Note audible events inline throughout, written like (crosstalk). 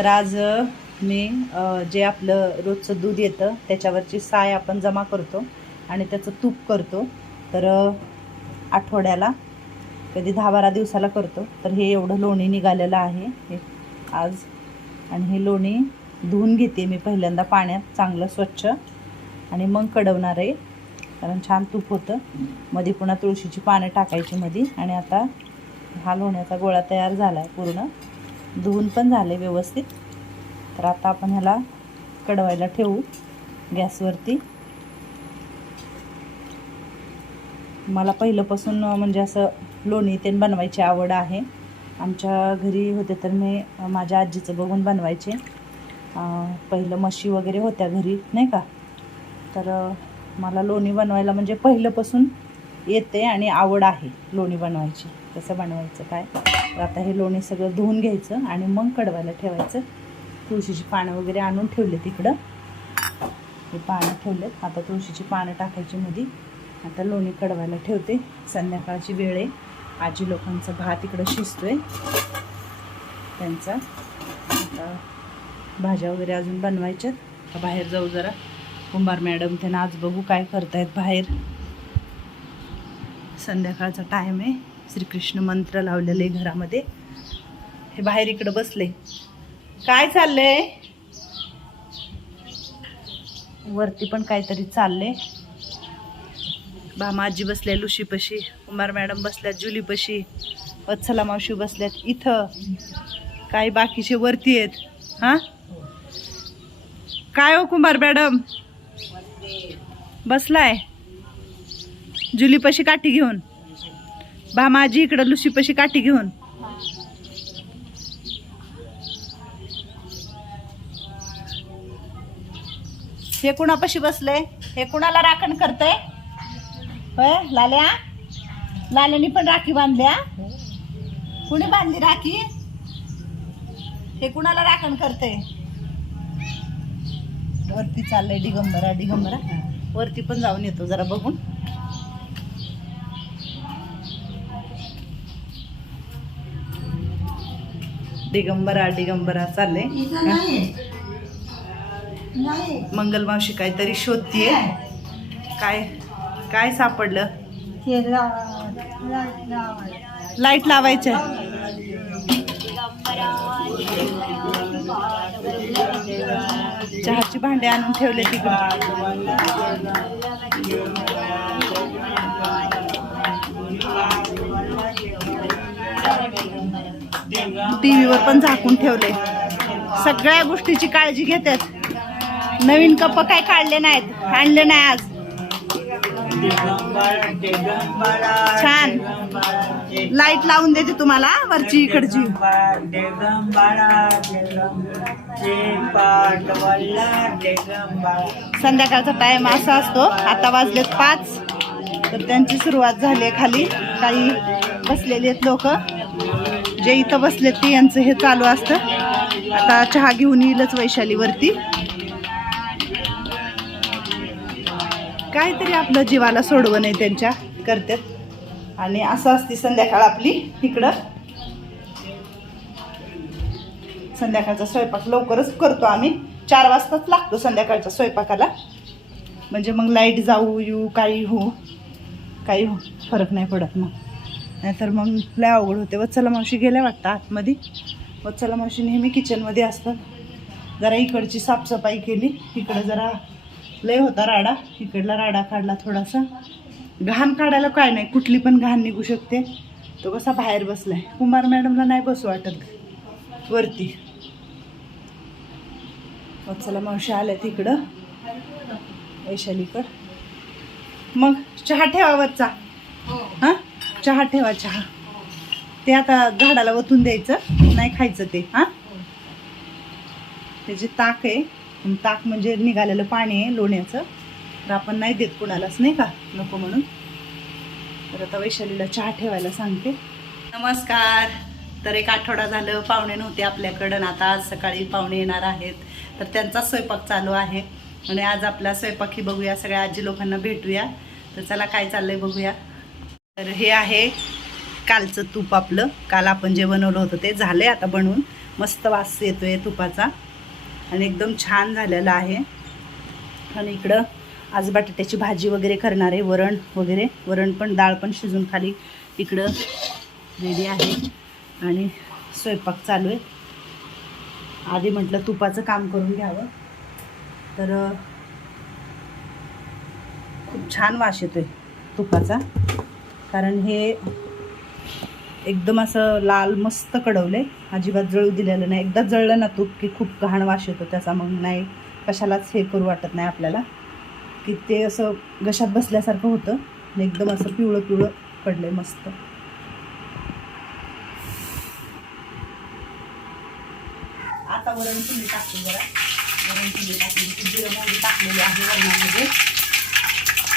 तर आज मी जे आपलं रोजचं दूध येतं त्याच्यावरची साय आपण जमा करतो आणि त्याचं तूप करतो. तर आठवड्याला कधी दहा बारा दिवसाला करतो. तर हे एवढं लोणी निघालेलं आहे. हे आज आणि हे लोणी धुवून घेते मी पहिल्यांदा पाण्यात चांगलं स्वच्छ आणि मग कडवणार. आहे कारण छान तूप होतं. मध्ये पुन्हा तुळशीची पानं टाकायची मध्ये आणि आता हा लोण्याचा गोळा तयार झाला आहे पूर्ण. धुवून पण झाले व्यवस्थित. तर आता आपण ह्याला कडवायला ठेवू गॅसवरती. मला पहिल्यापासून म्हणजे असं लोणी तेन बनवायची आवड आहे. आमच्या घरी होते तर मी माझ्या आजीचं बघून बनवायचे. पहिलं म्हशी वगैरे होत्या घरी नाही का? तर मला लोणी बनवायला म्हणजे पहिल्यापासून येते आणि आवड आहे लोणी बनवायची. कसं बनवायचं काय? तर आता हे लोणी सगळं धुवून घ्यायचं आणि मग कडवायला ठेवायचं. तुळशीची पानं वगैरे आणून ठेवले तिकडं हे पानं ठेवलेत. आता तुळशीची पानं टाकायची मध्ये आता लोणी कडवायला ठेवते. संध्याकाळची वेळ आहे. आजी लोकांचा भात इकडं शिजतोय. त्यांचा आता भाज्या वगैरे अजून बनवायच्यात. बाहेर जाऊ जरा. कुंभार मॅडम त्यांना आज बघू काय करतायत बाहेर. संध्याकाळचा टाईम आहे. श्रीकृष्ण मंत्र लावलेले घरामध्ये. हे बाहेर इकडं बसले. काय चाललंय? वरती पण काहीतरी चाललंय. भामाजी बसल्या लुशीपशी कुमार मॅडम बसल्यात जुलीपशी वत्सला मावशी बसल्यात. इथं काही बाकीचे वरती आहेत. हा? काय हो कुमार मॅडम? बसलाय. जुलीपाशी काठी घेऊन. भामाजी इकडं लुशीपाशी काठी घेऊन. हे कुणापाशी बसले हे कुणाला राखण करतय? होय लाल्या? लाल्यानी पण राखी बांधल्या कुणी बांधली राखी? हे कुणाला राखण करते वरती चाललंय दिगंबरा दिगंबरा वरती पण जाऊन येतो जरा बघून. दिगंबरा दिगंबरा मंगल मावशी काहीतरी शोधतीये. काय? काय सापडलं? लाइट लावायचं. चहाची भांडे आणून ठेवले तिकडे. टीव्हीवर पण झाकून ठेवले सगळ्या गोष्टीची काळजी घेतात नवीन कप काय काढले नाहीत आणले नाही आज. छान. लाइट लावून देते तुम्हाला वरची इकडची. संध्याकाळचा टाइम असा असतो. आता वाजलेत पाच. तर त्यांची सुरुवात झाली आहे खाली. काही बसलेले आहेत लोक. जे इथं बसलेत ते यांचं हे चालू असतं. आता चहा घेऊन येईलच वैशालीवरती. काहीतरी आपलं जीवाला सोडवं नाही त्यांच्या करतात आणि असं असते संध्याकाळ आपली इकडं संध्याकाळचा स्वयंपाक लवकरच करतो आम्ही. चार वाजताच लागतो संध्याकाळच्या स्वयंपाकाला. म्हणजे मग लाइट जाऊ येऊ काही हो काही हो फरक नाही पडत मग. नाहीतर मग लय अवघड होते. वत्सला मावशी गेल्या वाटतं आतमध्ये. वत्सला मावशी नेहमी किचनमध्ये असतात. जरा इकडची साफसफाई केली. इकडं जरा लय होता राडा. इकडला राडा काढला थोडासा. घाण काढायला काय नाही. कुठली पण घाण निघू शकते. तो कसा बाहेर बसलाय. कुमार मॅडमला नाही बसू वाटत. वरती. वत्सला मावशी आल्या तिकडं. वैशालीकड. मग चहा ठेवा वरचा. हां. चहा ठेवा चहा. ते आता झाडाला ओतून द्यायचं नाही खायचं ते हां? त्याचे ताक आहे ताक म्हणजे निघालेलं पाणी आहे लोण्याचं. तर आपण नाही देत कुणालाच नाही का? नको म्हणून. तर आता वैशालीला चहा ठेवायला सांगते. नमस्कार. तर एक आठवडा झालं पाहुणे नव्हते आपल्याकडं आता आज सकाळी पाहुणे येणार आहेत. तर त्यांचा स्वयंपाक चालू आहे. आणि आज आपला स्वयंपाक बघूया सगळ्या आजी लोकांना भेटूया. तर चला काय चाललंय बघूया. तर हे आहे कालचं तूप आपलं. काल आपण जे बनवलं होतं ते झालं आहे आता बनवून. मस्त वास येतोय तुपाचा. आणि एकदम छान झालेला आहे. आणि इकडं आज बटाट्याची भाजी वगैरे करणार आहे. वरण वगैरे. वरण पण डाळ पण शिजून खाली इकडं रेडी आहे. आणि स्वयंपाक चालू आहे. आधी म्हटलं तुपाचं काम करून घ्यावं. तर खूप छान वास येतोय तुपाचा. कारण हे एकदम असं लाल मस्त कडवले अजिबात जळू दिलेलं नाही. एकदा जळलं ना तूप की खूप घाण वास येतो त्याचा. मग नाही कशालाच हे करू वाटत नाही आपल्याला. की ते असं घशात बसल्यासारखं होतं. आणि एकदम असं पिवळं पिवळं कडलंय मस्त. आता वरण तुम्ही टाकते जरा. वरण तुम्ही टाकली जिरं टाकलेली आहे वरणामध्ये.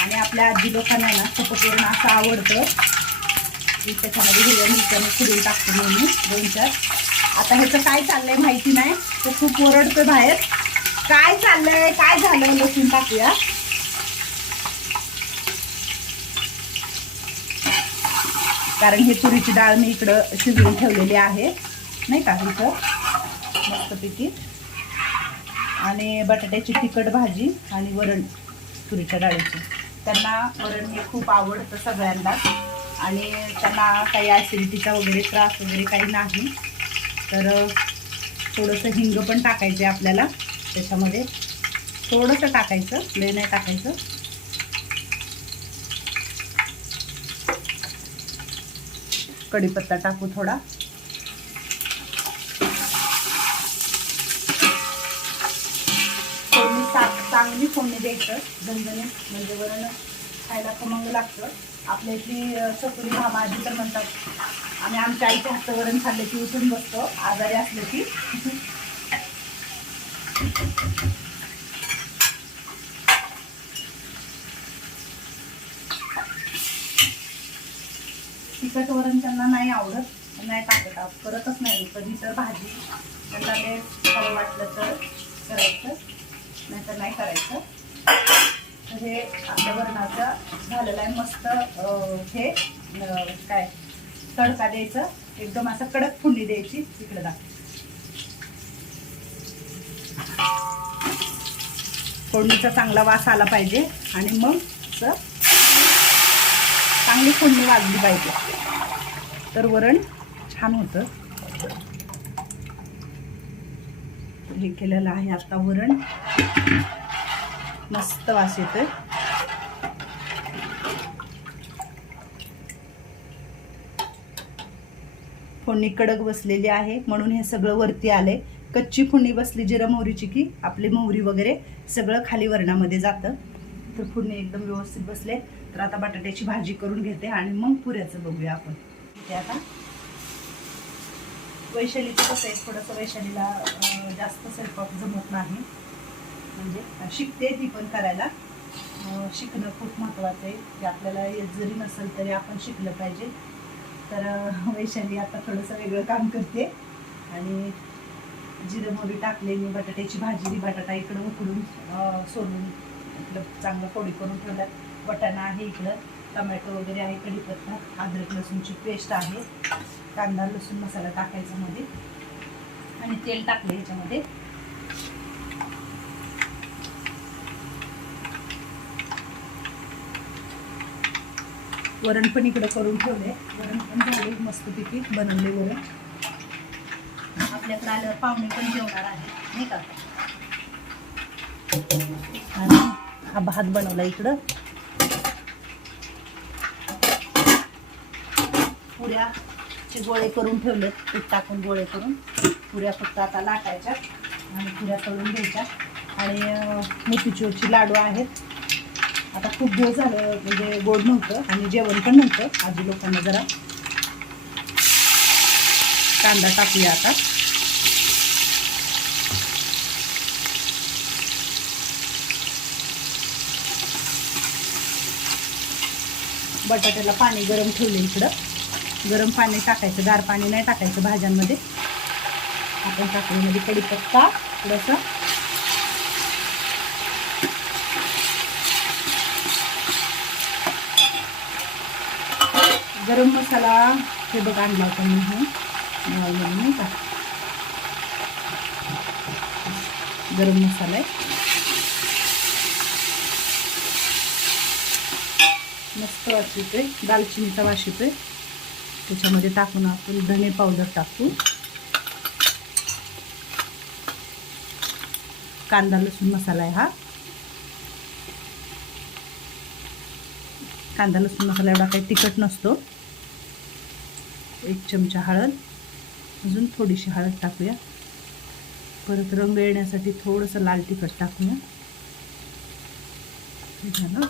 आणि आपल्या आजी लोकांना ना सपक असं आवडतं. त्याच्यामध्ये हिरव्या मिरच्याने फुडून टाकते मी दोन चार. आता ह्याचं काय चाललंय माहिती नाही तो खूप ओरडतं बाहेर. काय चाललंय काय झालं लसूण टाकूया. कारण हे तुरीची डाळ मी इकडं शिजवून ठेवलेली आहे नाही का इथं? मस्तपैकी. आणि बटाट्याची तिखट भाजी आणि वरण तुरीच्या डाळीची. त्यांना वरण हे खूप आवडतं सगळ्यांना. आणि त्यांना काही ॲसिडिटीचा वगैरे त्रास वगैरे काही नाही. तर थोडंसं हिंग पण टाकायचं आहे आपल्याला. त्याच्यामध्ये थोडंसं टाकायचं. लय नाही टाकायचं. कढीपत्ता टाकू थोडा फोडणी चा चांगली फोडणी द्यायचं. झणझणीत म्हणजे वरण खायला खमंग लागतं. आपल्या इथली चकुली मामा आजी तर म्हणतात आम्ही आमच्या आईच्या हातचं वरण खाल्लं की उठून बसतो. आजारी असलं की. तिखट वरण त्यांना नाही आवडत नाही टाकत करतच नाही. कधी तर भाजी त्यांना ते वाटलं तर करायचं नाही तर नाही करायचं. म्हणजे हे आपल्या वरणाचं झालेलं आहे मस्त हे काय तडका द्यायचं. एकदम असं कडक फुंडी द्यायची इकडे दाख फोडणीचा चांगला वास आला पाहिजे आणि मग चांगली फोडणी वाजली पाहिजे. तर वरण छान होतं. हे केलेलं आहे आता वरण. मस्त वास येतोय. फोडणी कडक बसलेली आहे म्हणून हे सगळं वरती आलंय. कच्ची फोडणी बसली जिरा मोहरीची की आपली मोहरी वगैरे सगळं खाली वरणामध्ये जातं. तर फोडणी एकदम व्यवस्थित बसले तर आता बटाट्याची भाजी करून घेते आणि मग पुऱ्याचं बघूया आपण. ते आता वैशालीचं कसं आहे? थोडंसं वैशालीला जास्त स्वयंपाक जमत नाही. म्हणजे शिकते ती पण करायला. शिकणं खूप महत्त्वाचं आहे. की आपल्याला जरी नसेल तरी आपण शिकलं पाहिजे. तर वैशाली आता थोडंसं वेगळं काम करते. आणि जिरं मोरी टाकले मी बटाट्याची भाजी बटाटा इकडं उकडून सोडून सोलून इकडं चांगलं फोडी करून ठेवल्यात वटाणा आहे इकडं टमॅटो वगैरे आहे कढीपत्ता अद्रक लसूणची पेस्ट आहे. कांदा लसूण मसाला टाकायचा मध्ये. आणि तेल टाकलं ह्याच्यामध्ये वरण पण इकडं करून ठेवले वरण पण झाले मस्तपैकी बनवले वरण. आपल्याकडे आल्यावर पाहुणे पण जेवणार आहे नाही का? आणि हा भात बनवला इकडं. पुऱ्याचे गोळे करून ठेवले पीठ टाकून गोळे करून. पुऱ्या फक्त आता लाटायच्या आणि पुऱ्या करून घ्यायच्या. आणि अं, मोतीचूरची लाडू आहेत. आता खूप दिवस झालं म्हणजे गोड नव्हतं आणि जेवण पण नव्हतं. आजी लोकांना जरा कांदा टाकूया आता. बटाट्याला पाणी गरम ठेवले इकडं. गरम पाणी टाकायचं गार पाणी नाही टाकायचं भाज्यांमध्ये. आपण टाकण्यामध्ये कडीपत्ता थोडंसं गरम मसाला हे बघ आणला होता मी हे. नाही का? गरम मसाला आहे. मस्त वास येतोय. दालचिनीचा वास येतोय. त्याच्यामध्ये टाकून आपण धने पावडर टाकू. कांदा लसूण मसाला आहे हा. कांदा लसूण मसाला एवढा काही तिखट नसतो. एक चमचा हळद अजून थोडीशी हळद टाकूया. परत रंग येण्यासाठी थोडंसं लाल तिखट टाकूया. झालं.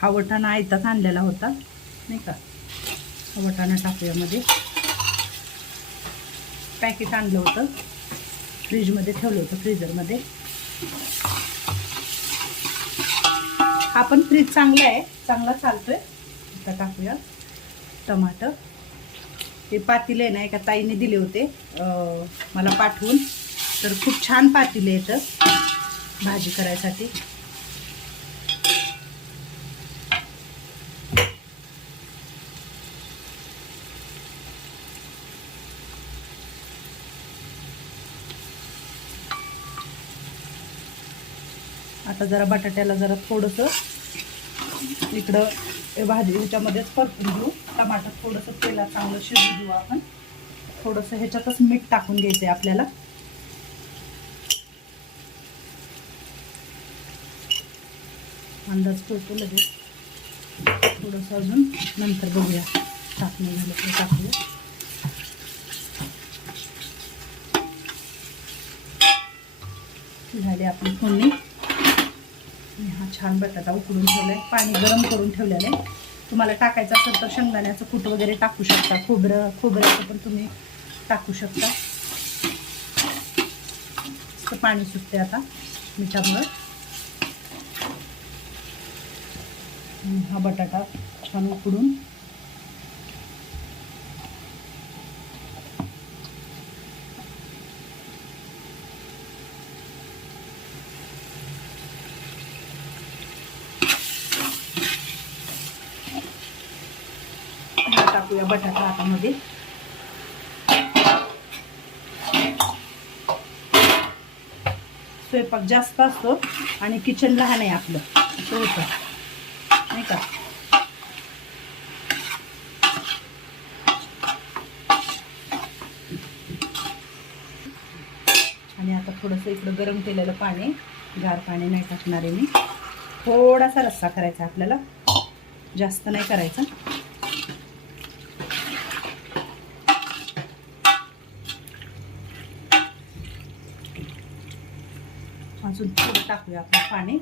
हा वटाणा आयताच आणलेला होता नाही का? हा वटाणा टाकूयामध्ये पॅकेट आणलं होतं. फ्रीजमध्ये ठेवलं होतं फ्रीजरमध्ये. हा पण फ्रीज चांगला आहे. चांगला चालतोय. आता टाकूया. टमाटर. हे पातीले ना एका ताईने दिले होते. मला पाठवून. तर खूप छान पातीले येतं भाजी करायसाठी. आता जरा बटाट्याला जरा थोडंसं इकडं भाजी ह्याच्यामध्येच परतून घेऊ. टमाटर थोडंसं तेलात चांगलं शिजू देऊ आपण. थोडंसं ह्याच्यातच मीठ टाकून घ्यायचं आहे आपल्याला. अंदाज कळतो लगेच. थोडंसं अजून नंतर बघूया. टाकणं झालं तर टाकूया. झाली आपली फोडणी. हा छान बटाटा उकडून ठेवला आहे पाणी गरम करून ठेवलेलं आहे. तुम्हाला टाकायचं असेल तर शेंगदाण्याचं कूट वगैरे टाकू शकता. खोबरं खोबऱ्याचं पण तुम्ही टाकू शकता. पाणी सुटते आता मिठामुळं. हा बटाटा छान उकडून हा टाकूया बटाटा हातामध्ये. स्वयंपाक जास्त असतो आणि किचन लहान आहे आपलं. असं होतं. नाही का? आणि आता थोडंसं इकडं गरम केलेलं पाणी गार पाणी नाही टाकणार आहे मी. थोडासा रस्सा करायचा आपल्याला. जास्त नाही करायचा. अजून थोडं टाकूया आपण पाणी.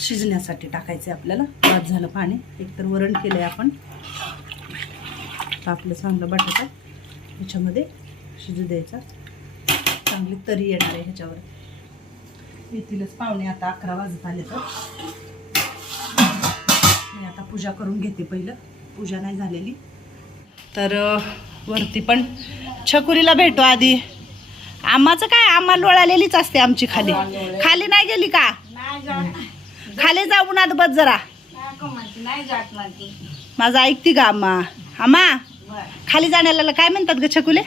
शिजण्यासाठी टाकायचं आहे आपल्याला. बाद झालं पाणी. एकतर वरण केलं आहे आपण. आपलं चांगलं बटाटा ह्याच्यामध्ये शिजू द्यायचा. चांगली तरी येणार आहे ह्याच्यावर. येथीलच पाहुणे आता अकरा वाजत आले तर. मी आता पूजा करून घेते पहिलं. पूजा नाही झालेली. तर वरती पण छकुरीला भेटू आधी. आम्हाचं काय? आम्हा लोळालेलीच असते आमची खाली. खाली नाही गेली का? खाली जाऊन आत बस जरा. माझी ऐकती का आम्हा आम्हा खाली जाण्याला काय म्हणतात ग छकुले?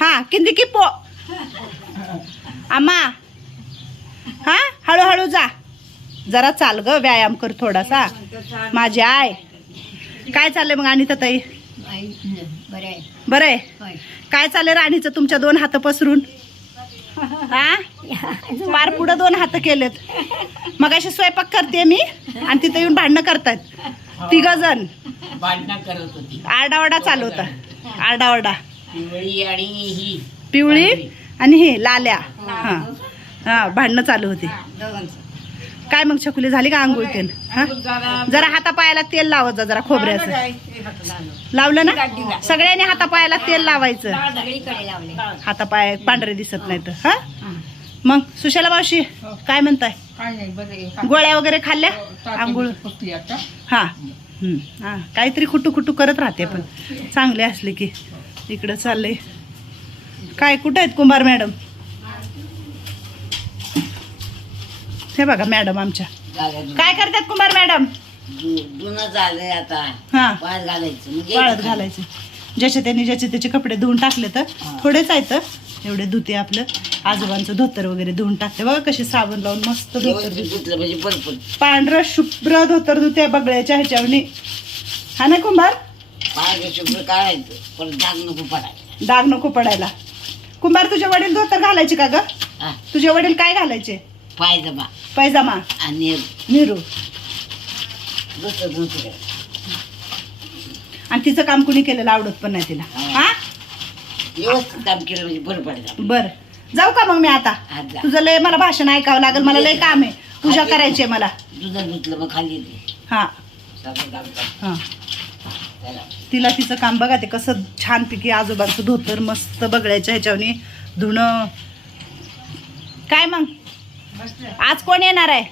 हा किंदी की पो. आम्हा हा हळूहळू जा. जरा चाल ग व्यायाम कर थोडासा. माझी आय काय चाललंय मग आणि ताई बरं आहे. बरं आहे. होय. काय चाललंय राणीचं? तुमच्या दोन हात पसरून. (laughs) हा? पार पुढं दोन हात केलेत. मग अशी स्वयंपाक करते मी आणि तिथे येऊन भांडणं करतायत. तिघ जण भांडणं करत होती. आरडाओरडा चालू होता. आरडाओरडा. पिवळी आणि ही. पिवळी आणि हे लाल्या. हा. हा भांडणं चालू होती. काय मग छकुली झाली का आंघोळ तेन? हा? जरा हातापायाला तेल लावत जा जरा खोबऱ्याचं. लावलं. ना? सगळ्यांनी हातापायाला तेल लावायचं. हातापाय पांढरे दिसत नाहीत. हा. मग सुशाला मावशी काय म्हणताय? काय नाही बरं गोळ्या वगैरे खाल्ल्या? आंघोळ? आता. हा. हा काहीतरी खुटू खुटू करत राहते पण. चांगले असले की. इकडं चाललंय. काय कुठं आहेत कुंभार मॅडम? हे बघा मॅडम आमच्या. काय करतात कुंभार मॅडम? झालंय आता. हा. घालायचं. म्हणजे वाळत घालायचे. ज्याचे त्यांनी ज्याचे त्याचे कपडे धुवून टाकले तर. थोडेच आहेत एवढे धुते आपलं. आजोबांचं धोतर वगैरे धुवून टाकते. बघा कशी साबण लावून मस्त धोतर म्हणजे बरोबर पांढरं शुभ्र धोतर धुते बगळ्याच्या ह्याच्यावनी. हा ना कुंभार? पाय शुभ्र काढायचं. परत डाग नको पडायचं डाग नको पडायला. कुंभार तुझे वडील धोतर घालायचे का ग? तुझे वडील काय घालायचे? पायजमा. पैजामा आणि निरू. दुसरं दुसरं. आणि तिचं काम कुणी केलेलं आवडत पण नाही तिला. हा. व्यवस्थित काम केलं म्हणजे बरं पडतं बर. जाऊ का मग मी आता? जा. तुझं लय मला भाषण ऐकावं लागेल मला लय काम आहे. पूजा करायची आहे मला. दुधात धुतलं मग खाली येते. हा. सगळं काम कर. हा. चला. तिला तिचं काम बघा ते कसं छानपैकी आजोबांचं धोतर मस्त बगड्याच्या ह्याच्यावनी धुणं. काय मग? आज कोण येणार आहे?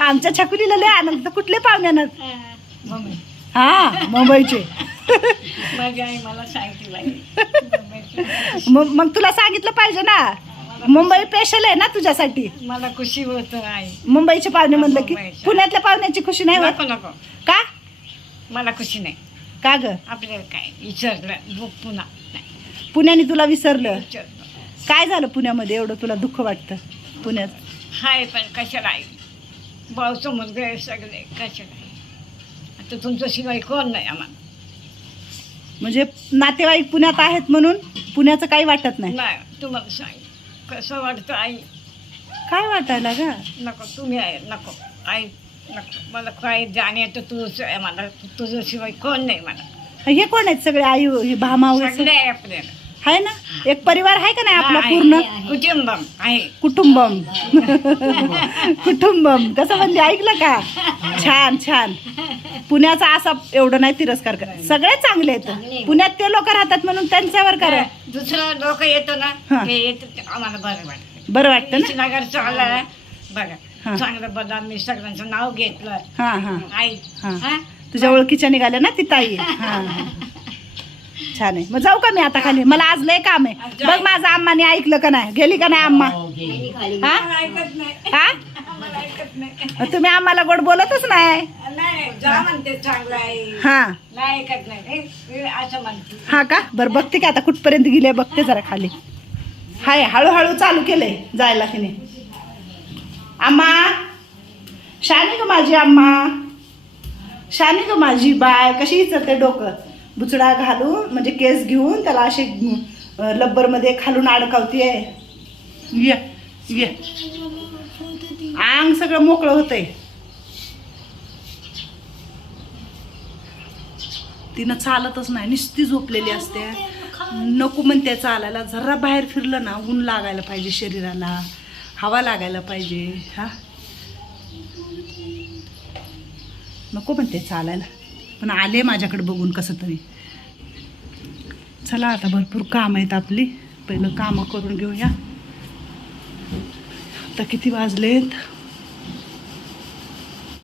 आमच्या छकुलीला लय आनंद. तर कुठले पाहुणे हा. मुंबईचे. (laughs) मग मग तुला सांगितलं पाहिजे ना. मुंबई स्पेशल आहे ना तुझ्यासाठी. मला खुशी होत आई मुंबईचे पाहुणे म्हणलं की. पुण्यातल्या पाहुण्याची खुशी नाही होत? नको का? मला खुशी नाही. का ग? आपल्याला काय? विचारलं. पुन्हा. नाही पुण्याने तुला विसरलं. काय झालं पुण्यामध्ये? एवढं तुला दुःख वाटतं पुण्यात? हाय पण कशाला आई? भाऊचं मुलगा आहे सगळे कशाला आई? आता तुमचं शिवाय कोण नाही आम्हाला? म्हणजे नातेवाईक पुण्यात आहेत म्हणून पुण्याचं काही वाटत नाही? नाही तुम्हाला सांग कसं वाटतं आई? काय वाटायला ग? नको तुम्ही आहे नको. आई नको. मला काय जाण्याचं तुझं आहे मला तुझं शिवाय कोण नाही मला हे कोण आहेत सगळे आई हे भामा वगैरे सगळे आहे आपल्याला. आहे ना? एक परिवार आहे का नाही आपला पूर्ण? कुटुंबम आहे. कुटुंबम. (laughs) कुटुंबम. कसं म्हणजे ऐकलं का? छान छान. पुण्याचा असा एवढं नाही तिरस्कार कर. सगळे चांगले आहेत. पुण्यात ते लोक राहतात म्हणून त्यांच्यावर करा. दुसरं लोक येतो ना हा. ते येत ते आम्हाला बरं वाटतं. बरं वाटतं ना? हा. बघा चांगलं बदल मी सगळ्यांचं नाव घेतलं. हा हा. आई. हा. हा? तुझ्या ओळखीच्या निघाल्या ना ती ताई. हा हा. (laughs) छान आहे. मग जाऊ का मी आता खाली? मला आज लय काम आहे. बघ माझं आम्माने ऐकलं का नाही? गेली का नाही आम्मा? हो. हा? ऐकत नाही हा आम्हाला ऐकत नाही. मग तुम्ही आम्हाला गोड बोलतच नाही हा हे, का? बरं बघते का आता कुठपर्यंत गेले बघते जरा खाली. हाय हळूहळू चालू केलंय जायला तिने. आम्मा? शानी ग माझी आम्मा. शानी ग माझी बाय. कशी ते डोकं? बुचडा घालून म्हणजे केस घेऊन त्याला असे लब्बरमध्ये खालून अडकावतीये. ये ये. अंग सगळं मोकळं होतंय. तिनं चालतच नाही निस्ती झोपलेली असते. नको म्हणते चालायला जरा बाहेर फिरलं ना ऊन लागायला पाहिजे शरीराला हवा लागायला पाहिजे हा. नको म्हणते चालायला. पण आले माझ्याकडे बघून कसं तरी. चला आता भरपूर काम आहेत आपली. पहिलं कामं करून घेऊया. आता किती वाजलेत?